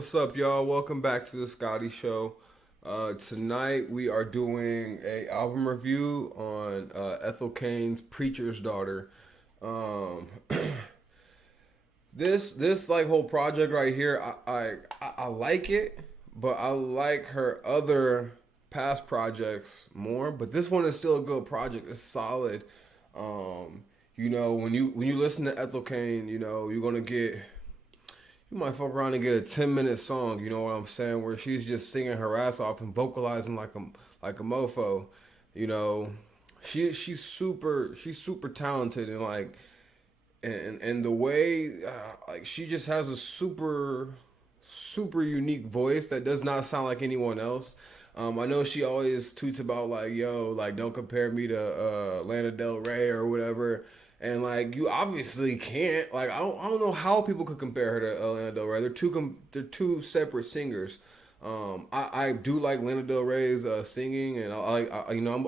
What's up, y'all? Welcome back to the Scotty Show. Tonight we are doing a album review on Ethel Cain's "Preacher's Daughter." Um, this like whole project right here, I like it, but I like her other past projects more. But this one is still a good project. It's solid. When you listen to Ethel Cain, you're gonna get you might fuck around and get a 10-minute song, you know what I'm saying, where she's just singing her ass off and vocalizing like a mofo. You know, she's super talented and and the way like she just has a super unique voice that does not sound like anyone else. I know she always tweets about like, yo, like don't compare me to Lana Del Rey or whatever. And like you obviously can't. Like I don't know how people could compare her to Lana Del Rey. They're two separate singers. I do like Lana Del Rey's singing, and I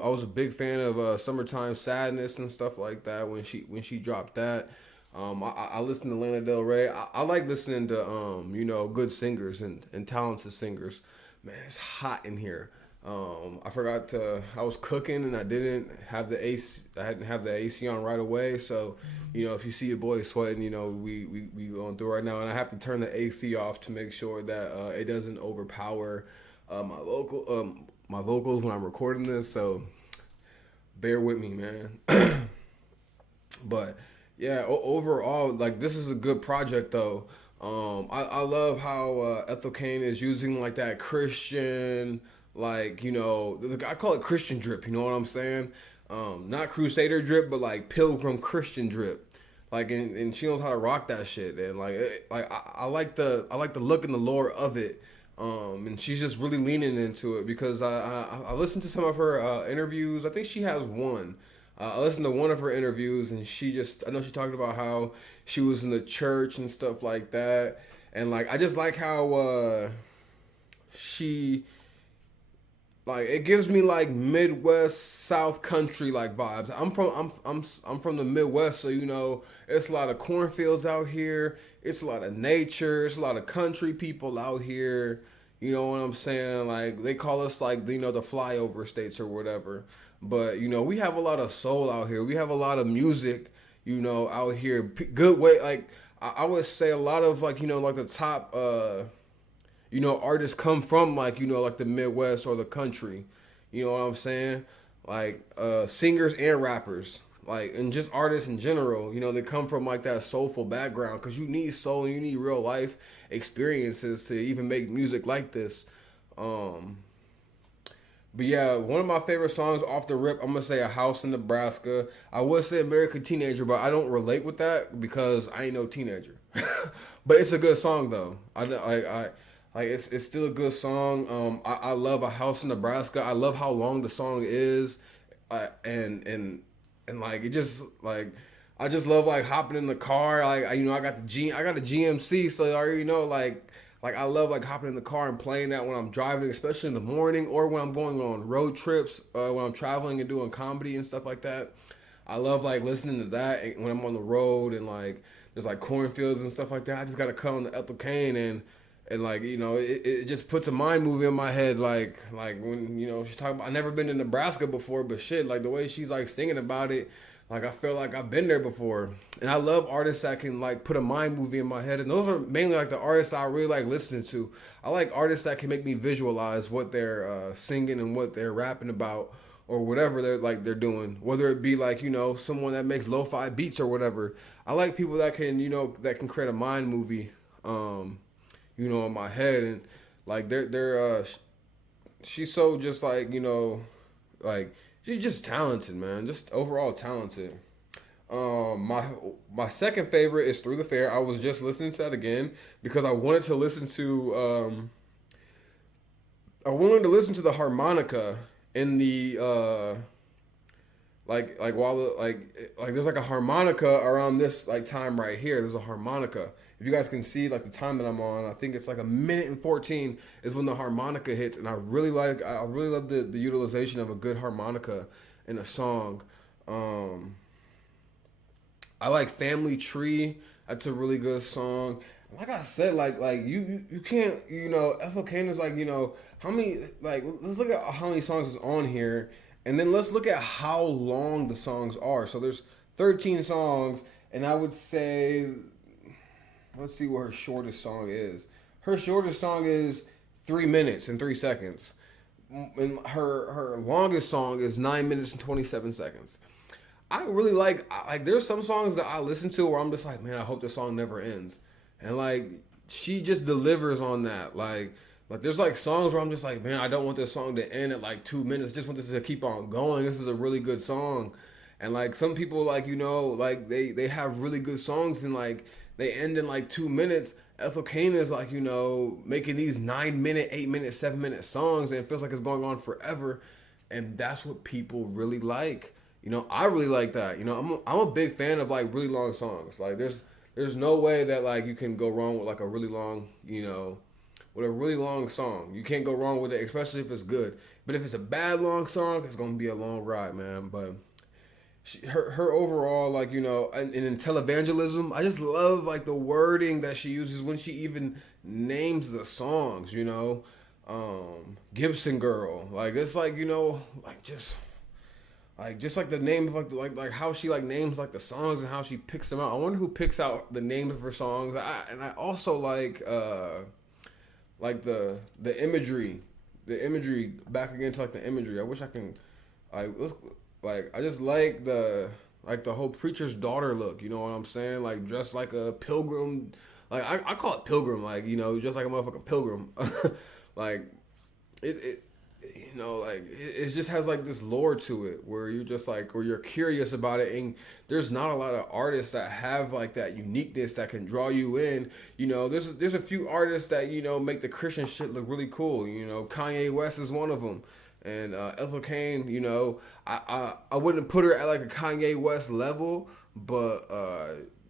was a big fan of "Summertime Sadness" and stuff like that when she dropped that. I listen to Lana Del Rey. I like listening to good singers and talented singers. Man, it's hot in here. I forgot to. I was cooking and I didn't have the AC. I hadn't have the AC on right away. So, if you see your boy sweating, we going through right now, and I have to turn the AC off to make sure that it doesn't overpower my vocals when I'm recording this. So, bear with me, man. But yeah, overall, like this is a good project though. I love how Ethel Cain is using like that Christian, like I call it Christian drip. You know what I'm saying? Not Crusader drip, but like Pilgrim Christian drip. Like and she knows how to rock that shit. And I like the look and the lore of it. And she's just really leaning into it because I listened to some of her interviews. I think she has one. I listened to one of her interviews, and I know she talked about how she was in the church and stuff like that, and like I just like how she like it gives me like Midwest South country like vibes. I'm from the Midwest, so it's a lot of cornfields out here. It's a lot of nature. It's a lot of country people out here. You know what I'm saying? Like they call us like the flyover states or whatever. But we have a lot of soul out here. We have a lot of music, out here. Good way like I would say a lot of like like the top artists come from like the Midwest or the country. You know what I'm saying? Like singers and rappers, like and just artists in general. They come from like that soulful background because you need soul and you need real life experiences to even make music like this. But yeah, one of my favorite songs off the rip, I'm gonna say "A House in Nebraska." I would say "American Teenager," but I don't relate with that because I ain't no teenager. But it's a good song though. Like it's still a good song. I love "A House in Nebraska." I love how long the song is, and like it just like I just love like hopping in the car. Like I got a GMC, so I already know like I love like hopping in the car and playing that when I'm driving, especially in the morning or when I'm going on road trips, when I'm traveling and doing comedy and stuff like that. I love like listening to that when I'm on the road and like there's like cornfields and stuff like that. I just gotta cut on the Ethel Cain and like it just puts a mind movie in my head like when she's talking about I never been to Nebraska before, but shit, like the way she's like singing about it, like I feel like I've been there before. And I love artists that can like put a mind movie in my head, and those are mainly like the artists I really like listening to. I like artists that can make me visualize what they're singing and what they're rapping about or whatever they're doing, whether it be like someone that makes lo-fi beats or whatever. I like people that can create a mind movie in my head. And like she's so just like she's just talented, man, just overall talented. My second favorite is "Through the Fair." I was just listening to that again because I wanted to listen to the harmonica in the like while like there's like a harmonica around this like time right here. There's a harmonica. If you guys can see like the time that I'm on, I think it's like a minute and 14 is when the harmonica hits, and I really love the utilization of a good harmonica in a song. I like "Family Tree." That's a really good song. like I said, you can't, Ethel Cain is like, how many, like, let's look at how many songs is on here, and then let's look at how long the songs are. So there's 13 songs, and I would say, let's see what her shortest song is. Her shortest song is 3 minutes and 3 seconds. And her longest song is 9 minutes and 27 seconds. I really like there's some songs that I listen to where I'm just like, man, I hope this song never ends. And like she just delivers on that. Like there's like songs where I'm just like, man, I don't want this song to end at like 2 minutes. I just want this to keep on going. This is a really good song. And like some people like, like they have really good songs and like they end in like 2 minutes. Ethel Cain is like, making these 9 minute, 8 minute, 7 minute songs and it feels like it's going on forever. And that's what people really like. I really like that. I'm a big fan of like really long songs. Like there's no way that like you can go wrong with like a really long, with a really long song. You can't go wrong with it, especially if it's good. But if it's a bad long song, it's gonna be a long ride, man. But her overall, like in televangelism, I just love like the wording that she uses when she even names the songs. Gibson Girl, like it's like just like the name of like how she like names like the songs and how she picks them out. I wonder who picks out the names of her songs. I also like the imagery back again to like the imagery. I wish I can let's I just like the whole preacher's daughter look. You know what I'm saying? Like dressed like a pilgrim. Like I call it pilgrim. Like just like a motherfucking pilgrim. like it it just has like this lore to it where you just like where you're curious about it, and there's not a lot of artists that have like that uniqueness that can draw you in. There's a few artists that make the Christian shit look really cool. Kanye West is one of them, and Ethel Cain. I wouldn't put her at like a Kanye West level, but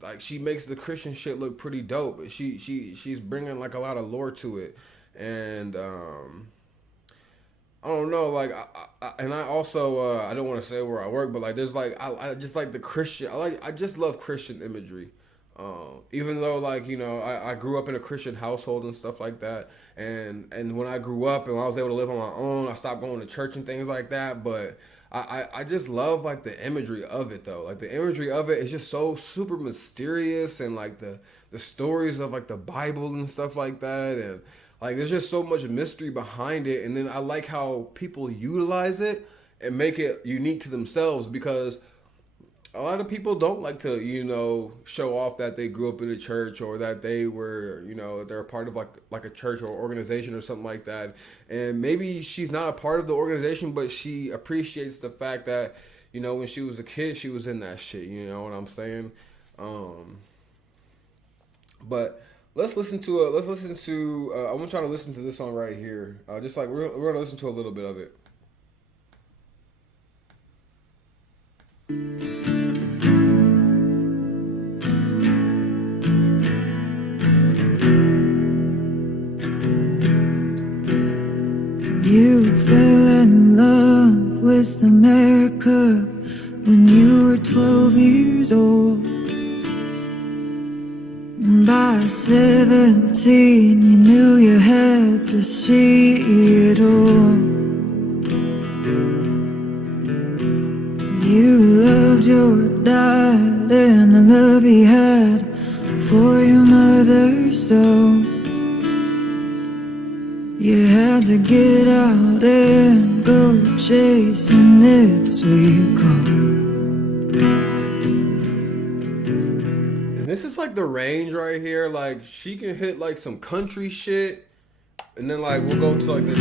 like she makes the Christian shit look pretty dope. She's bringing like a lot of lore to it, and I don't know, like, and I also, I don't want to say where I work, but like, there's like, I just like the Christian, I just love Christian imagery. Even though like, I grew up in a Christian household and stuff like that. And when I grew up and when I was able to live on my own, I stopped going to church and things like that. But I just love like the imagery of it though. Like the imagery of it is just so super mysterious, and like the stories of like the Bible and stuff like that. And like there's just so much mystery behind it, and then I like how people utilize it and make it unique to themselves, because a lot of people don't like to, show off that they grew up in a church or that they were, they're a part of like a church or organization or something like that. And maybe she's not a part of the organization, but she appreciates the fact that, when she was a kid, she was in that shit. You know what I'm saying? But let's listen to I'm gonna try to listen to this song right here. Just like we're gonna listen to a little bit of it. You fell in love with America when you were 12 years old. And by 17 you knew you had to see it all. You loved your dad and the love he had for your mother, so you had to get out and go chasing it sweet call. And this is like the range right here. Like she can hit like some country shit, and then like we'll go to like this.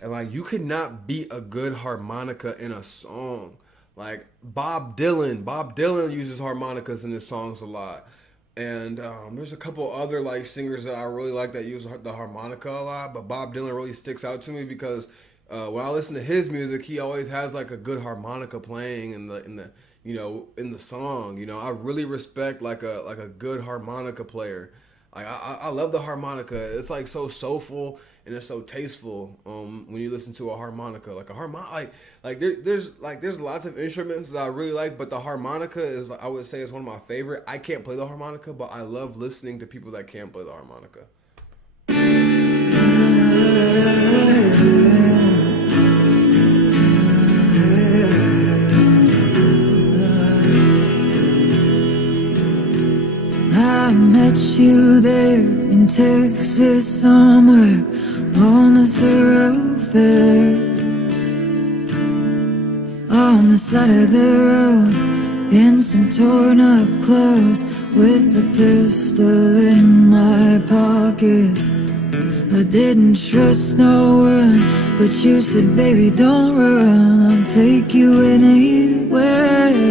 And like you could not beat a good harmonica in a song. Like Bob Dylan uses harmonicas in his songs a lot. And there's a couple other like singers that I really like that use the harmonica a lot, but Bob Dylan really sticks out to me because when I listen to his music, he always has like a good harmonica playing in the song. I really respect like a good harmonica player. Like I love the harmonica. It's like so soulful and it's so tasteful. When you listen to a harmonica, like a harmon, there's lots of instruments that I really like, but the harmonica is, I would say, is one of my favorite. I can't play the harmonica, but I love listening to people that can play the harmonica. I met you there in Texas somewhere on the thoroughfare, on the side of the road, in some torn up clothes, with a pistol in my pocket. I didn't trust no one, but you said, baby, don't run, I'll take you anywhere.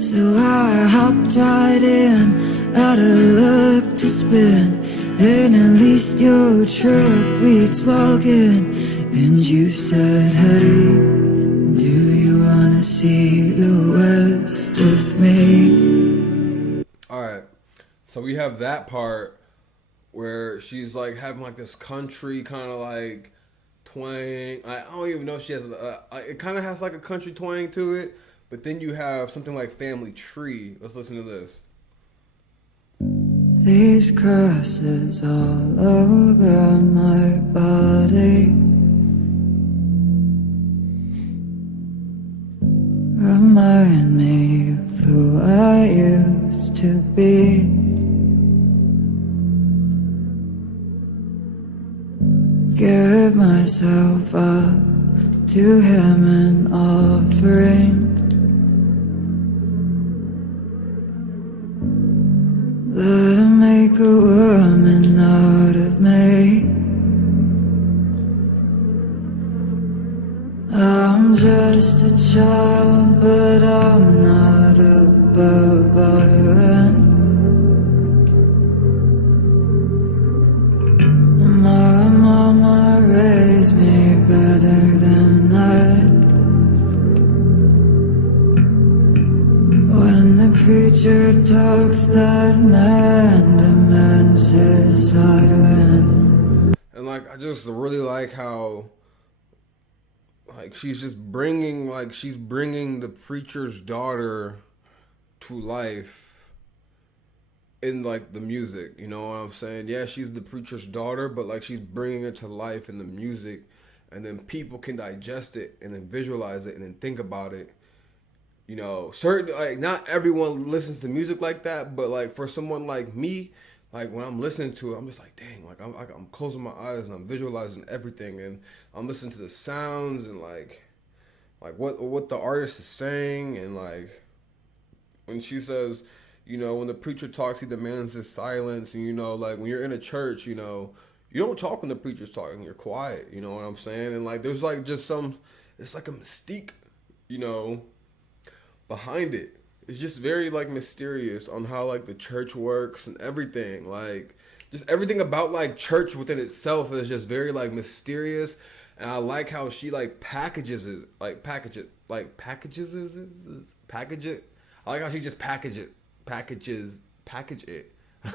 So I hopped right in, out of luck to spend, and at least your truck beats walking. And you said, hey, do you wanna see the West with me? All right, so we have that part where she's like having like this country kind of like twang. I don't even know if she has. It kind of has like a country twang to it, but then you have something like Family Tree. Let's listen to this. These crosses all over my body remind me of who I used to be. Give myself up to him an offering. Let him make a woman out of me. I'm just a child, but I'm not above violence. My mama raised me better than that. When the preacher talks, that man demands his silence. And like I just really like how like she's bringing the preacher's daughter to life in like the music, you know what I'm saying? Yeah, she's the preacher's daughter, but like she's bringing it to life in the music, and then people can digest it and then visualize it and then think about it. You know, certain, like, not everyone listens to music like that, but like for someone like me, like when I'm listening to it, I'm just like, dang, like I'm closing my eyes and I'm visualizing everything, and I'm listening to the sounds and like what the artist is saying, and like when she says, you know, when the preacher talks, he demands his silence. And, you know, like when you're in a church, you know, you don't talk when the preacher's talking. You're quiet. You know what I'm saying? And like, there's like just it's like a mystique, you know, behind it. It's just very like mysterious on how like the church works and everything. Like, just everything about like church within itself is just very like mysterious. And I like how she like packages it, package it. I like how she just package it. I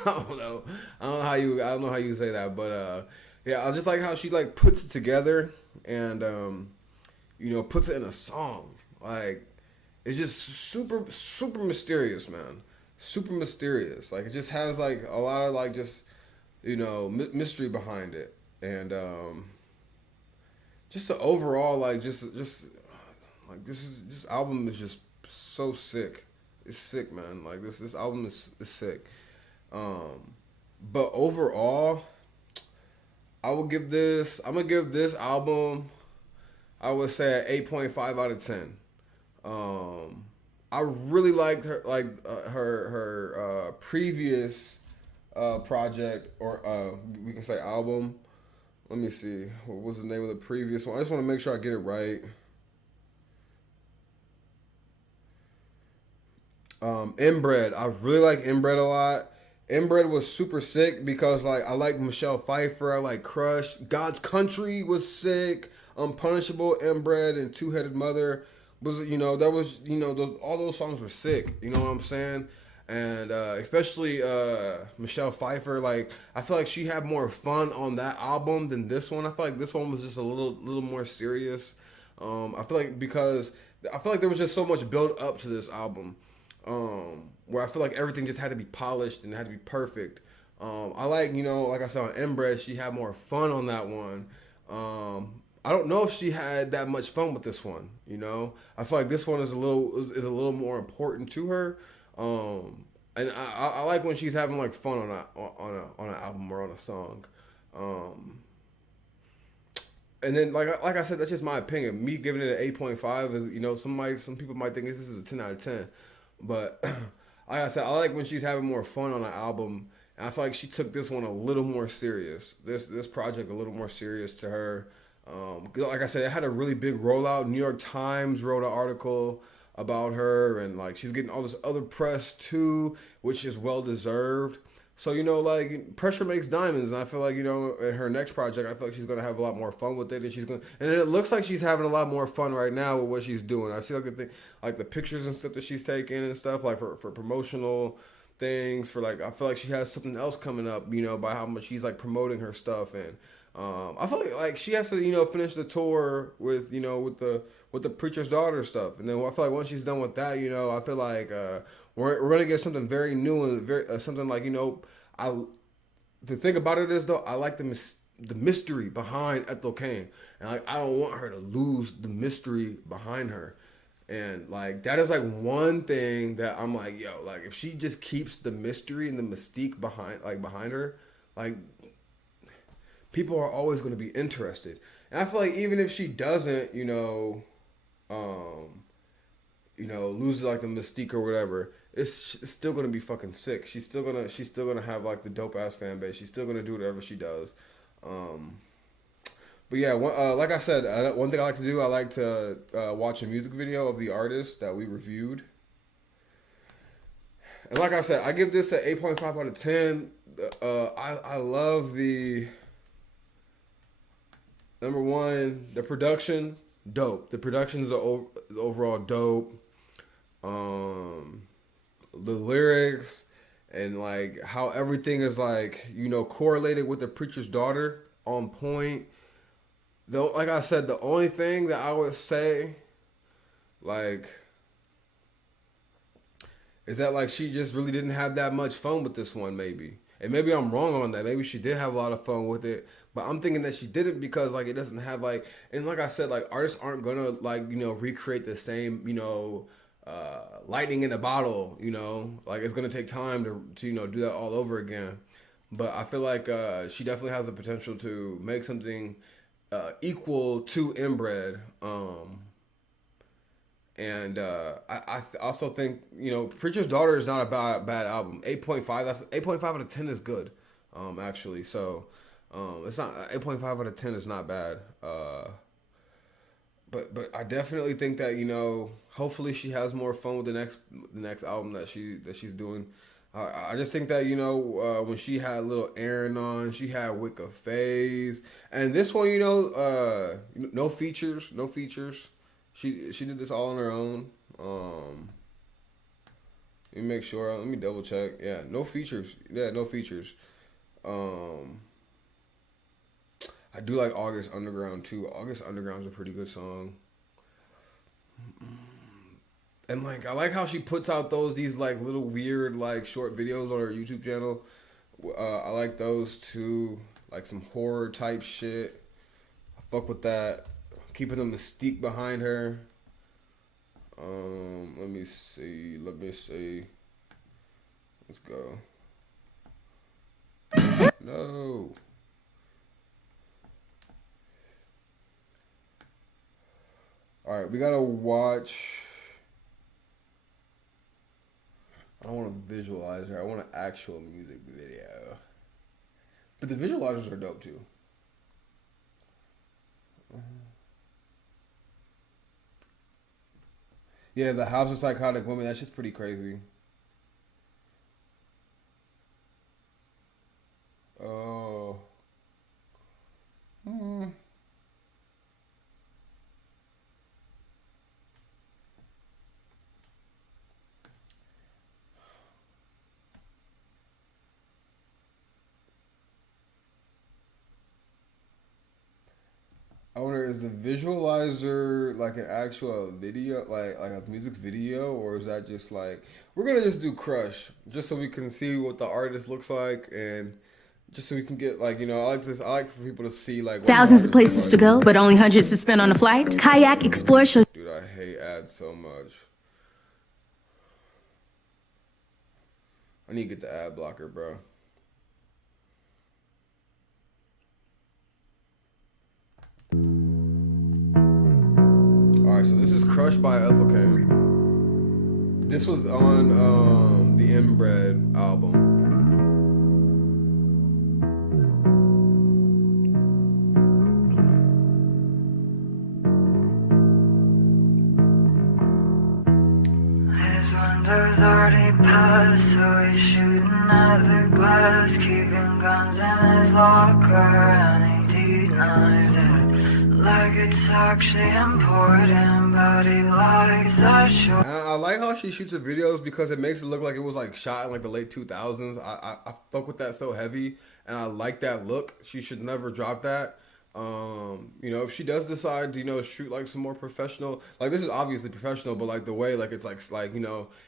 don't know. I don't know how you say that, but yeah, I just like how she like puts it together and you know, puts it in a song. Like, it's just super mysterious, man. Super mysterious. Like, it just has like a lot of like just, you know, mystery behind it, and just the overall like just like this album is just so sick. It's sick, man. Like this album is sick. But overall, I'm gonna give this album, I would say, an 8.5 out of 10. I really liked her previous project, or we can say album. Let me see. What was the name of the previous one? I just want to make sure I get it right. Inbred. I really like Inbred a lot. Inbred was super sick because like I like Michelle Pfeiffer. I like Crush. God's Country was sick. Unpunishable, Inbred, and Two Headed Mother was, you know, that was, you know, all those songs were sick. You know what I'm saying? and especially Michelle Pfeiffer. Like I feel like she had more fun on that album than this one. I feel like this one was just a little more serious. I feel like because I feel like there was just so much build up to this album, where I feel like everything just had to be polished and had to be perfect. I like, like I said on Inbred, she had more fun on that one. I don't know if she had that much fun with this one. I feel like this one is a little more important to her. And I like when she's having like fun on an album or on a song. Um, and then like I said, that's just my opinion. Me giving it an 8.5 is, some people might think this is a 10 out of 10, but like I said, I like when she's having more fun on an album. And I feel like she took this one a little more serious. This project a little more serious to her. 'Cause like I said, it had a really big rollout. New York Times wrote an article about her, and like she's getting all this other press too, which is well deserved. So like pressure makes diamonds, and I feel like in her next project, I feel like she's gonna have a lot more fun with it, and and it looks like she's having a lot more fun right now with what she's doing. I see like the pictures and stuff that she's taking and stuff like for promotional things. For like, I feel like she has something else coming up, by how much she's like promoting her stuff. And I feel like she has to finish the tour with with the preacher's daughter stuff, and then I feel like once she's done with that, I feel like we're gonna get something very new and very something like I the thing about it is though, I like the mystery behind Ethel Cain, and like I don't want her to lose the mystery behind her. And like that is like one thing that I'm like, yo, like if she just keeps the mystery and the mystique behind her, like people are always going to be interested. And I feel like even if she doesn't, um, lose like the mystique or whatever, it's still going to be fucking sick. She's still gonna have like the dope ass fan base. She's still gonna do whatever she does. Um, but yeah, like I said, one thing I like to do, I like to watch a music video of the artist that we reviewed. And like I said, I give this an 8.5 out of 10. I love the number one, the production, dope. The production is overall dope. The lyrics and like how everything is like correlated with the preacher's daughter, on point. Though, like I said, the only thing that I would say, like, is that like she just really didn't have that much fun with this one, maybe. And maybe I'm wrong on that. Maybe she did have a lot of fun with it, but I'm thinking that she did it because like it doesn't have like, and like I said, like artists aren't gonna like recreate the same lightning in a bottle. Like it's gonna take time to do that all over again. But I feel like she definitely has the potential to make something equal to Inbred. And I also think Preacher's Daughter is not a bad album. 8.5. That's 8.5 out of 10 is good, actually. So it's not 8.5 out of 10 is not bad. But I definitely think that hopefully she has more fun with the next album that she's doing. I just think that when she had Little Aaron on, she had Wick of Phase, and this one no features, no features. She did this all on her own. Let me make sure. Let me double check. Yeah, no features. Yeah, no features. Um, I do like August Underground too. August Underground is a pretty good song. And like I like how she puts out these like little weird like short videos on her YouTube channel. I like those too. Like some horror type shit. I fuck with that. Keeping the mystique behind her. Let me see. Let me see. Let's go. No. All right, we gotta watch. I don't want to visualize her. I want an actual music video. But the visualizers are dope too. Yeah, the House of Psychotic Women. That shit's pretty crazy. Oh. Hmm. I wonder, is the visualizer like an actual video, like a music video, or is that just like we're gonna just do Crush just so we can see what the artist looks like and just so we can get like I like this. I like for people to see like what the Thousands of artist look places to like. go, but only hundreds to spend on a flight. Kayak Explore shows. Dude, I hate ads so much. I need to get the ad blocker, bro. All right, so this is Crush by Ethel Cain. This was on the Inbred album. His windows already passed, so he's shooting at the glass, keeping guns in his locker, and he denies it like it's actually important, but he likes that show. I like how she shoots her videos because it makes it look like it was like shot in like the late 2000s. I fuck with that so heavy, and I like that look. She should never drop that. If she does decide to, shoot like some more professional, like this is obviously professional, but like the way like it's like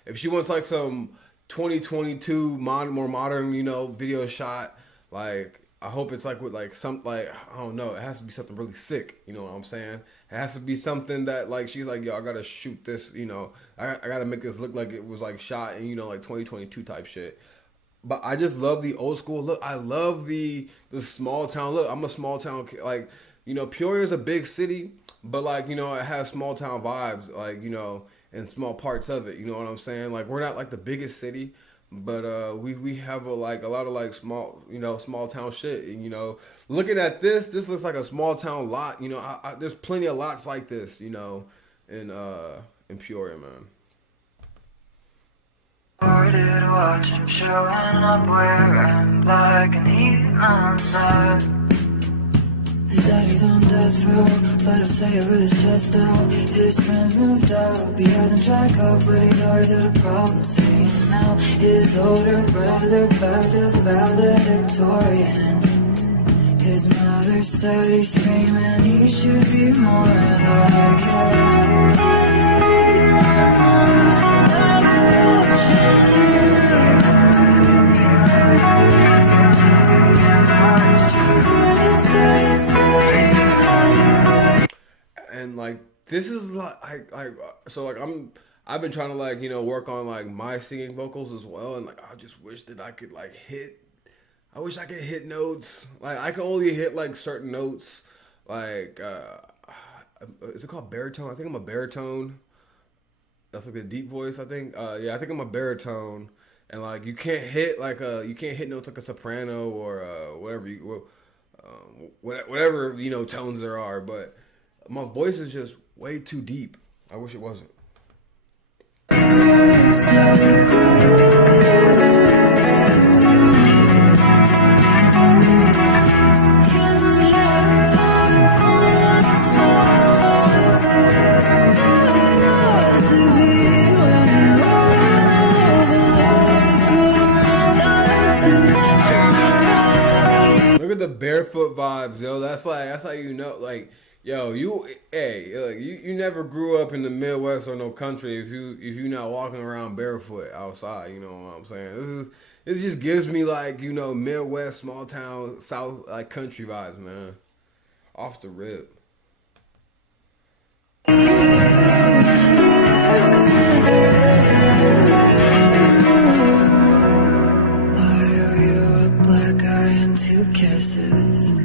if she wants like some 2022 more modern, video shot, like I hope it's like with like some like I don't know, it has to be something really sick, you know what I'm saying? It has to be something that like she's like, yo, I gotta shoot this, I gotta make this look like it was like shot in, like 2022 type shit. But I just love the old school look. I love the small town look. I'm a small town like, Peoria is a big city, but like, it has small town vibes, like, in small parts of it. You know what I'm saying? Like we're not like the biggest city, but we have a lot of like small, small town shit. And looking at this looks like a small town lot. There's plenty of lots like this, in Peoria, man. Started watching, showing up wearing black and heat on side. His daddy's on death row, but I'll say it with his chest out. His friends moved out, he hasn't tried coke, but he's always had a problem saying now. His older brother back to valedictorian. His mother steady screaming, he should be more like him. And like this is like so like I've been trying to like work on like my singing vocals as well, and like I just wish that I could like hit. I wish I could hit notes. Like I can only hit like certain notes. Like is it called baritone? I think I'm a baritone. That's like a deep voice. I think. Yeah, I think I'm a baritone. And like you can't hit notes like a soprano or whatever tones there are. But my voice is just way too deep. I wish it wasn't. Look at the barefoot vibes, yo. That's how like, yo, you never grew up in the Midwest or no country if you not walking around barefoot outside. You know what I'm saying? This just gives me like Midwest, small town, South like country vibes, man. Off the rip. Kisses. Tell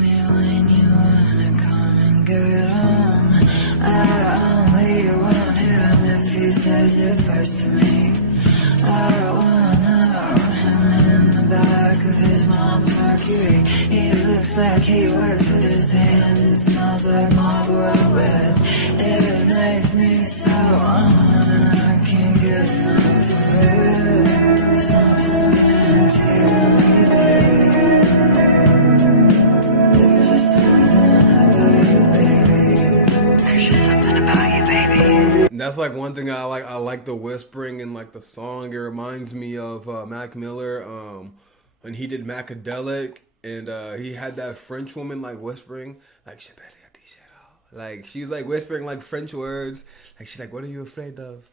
me when you wanna come and get home. I only want him if he says it first to me. I wanna him in the back of his mom's Mercury. He looks like he works with his hands. It smells like Marlboro breath. It makes me so I can't get enough of it. Something's been killing me, baby. There's just something about you, baby. There's just something about you, baby. And that's like one thing I like. I like the whispering in like the song. It reminds me of Mac Miller when he did Macadelic. and he had that French woman like whispering like like she's like whispering like French words, like she's like, what are you afraid of?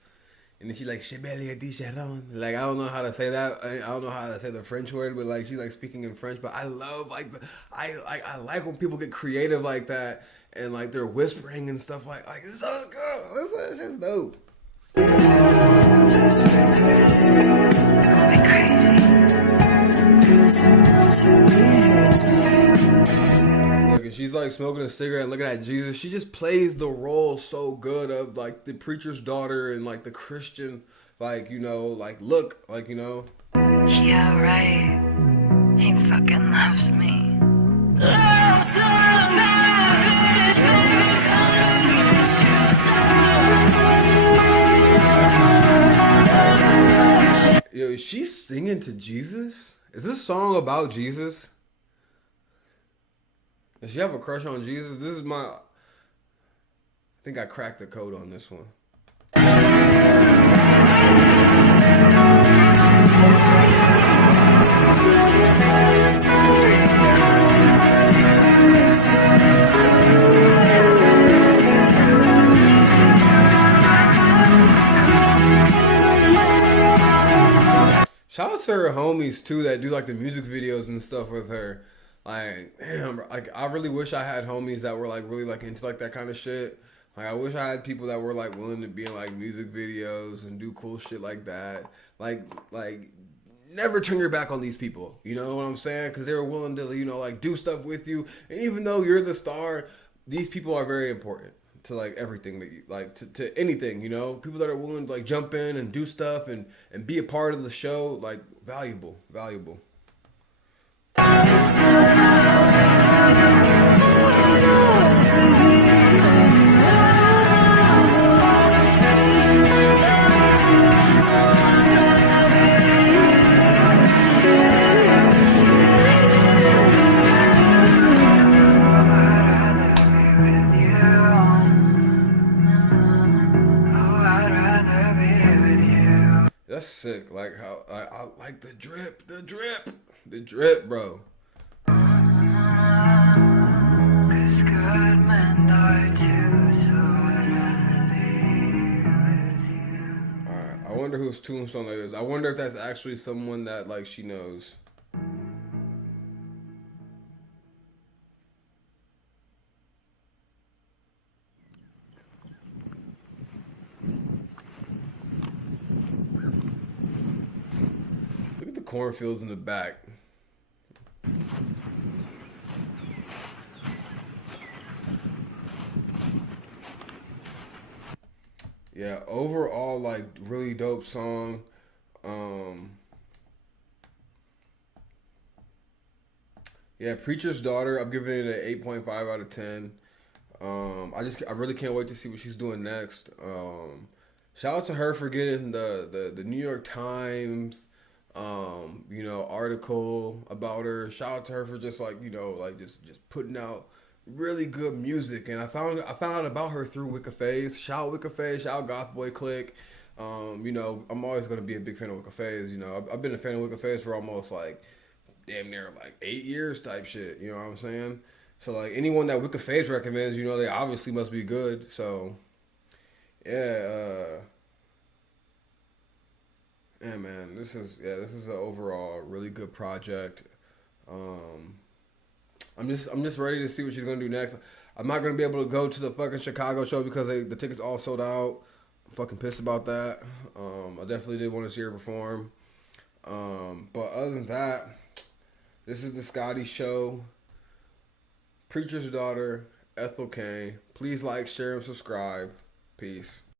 And then she's like, like I don't know how to say that. I don't know how to say the French word, but like she's like speaking in French. But I love like I like when people get creative like that and like they're whispering and stuff like it's so cool. This is dope. Look, and she's like smoking a cigarette and looking at Jesus. She just plays the role so good of like the preacher's daughter and like the Christian, like, you know, like look, like, you know. Yeah, right. He fucking loves me. Yo, is she singing to Jesus? Is this song about Jesus? Does she have a crush on Jesus? This is my. I think I cracked the code on this one. Shout out to her homies too that do like the music videos and stuff with her. Like, damn, like I really wish I had homies that were like really like into like that kind of shit. Like I wish I had people that were like willing to be in like music videos and do cool shit like that. Like never turn your back on these people. You know what I'm saying? Because they were willing to, you know, like do stuff with you. And even though you're the star, these people are very important to like everything that you like to anything, you know. People that are willing to like jump in and do stuff and be a part of the show, like valuable. That's sick. Like how I like the drip, bro. Cause good men die too, so I'd rather be with you. All right, I wonder whose tombstone that is. I wonder if that's actually someone that like she knows. Look at the cornfields in the back. Yeah, overall, like, really dope song. Yeah, Preacher's Daughter, I'm giving it an 8.5 out of 10. I really can't wait to see what she's doing next. Shout out to her for getting the New York Times, you know, article about her. Shout out to her for just like, you know, like just putting out really good music. And I found out about her through Wicca Phase. Shout out Wicca Phase, shout out Goth Boy Click. You know, I'm always gonna be a big fan of Wicca Phase. You know, I've been a fan of Wicca Phase for almost like damn near like 8 years type shit. You know what I'm saying? So like anyone that Wicca Phase recommends, you know, they obviously must be good. So yeah, yeah, man, this is an overall really good project. I'm just ready to see what she's gonna do next. I'm not gonna be able to go to the fucking Chicago show because the tickets all sold out. I'm fucking pissed about that. I definitely did want to see her perform. But other than that, this is the Scotty Show. Preacher's Daughter, Ethel Cain. Please like, share, and subscribe. Peace.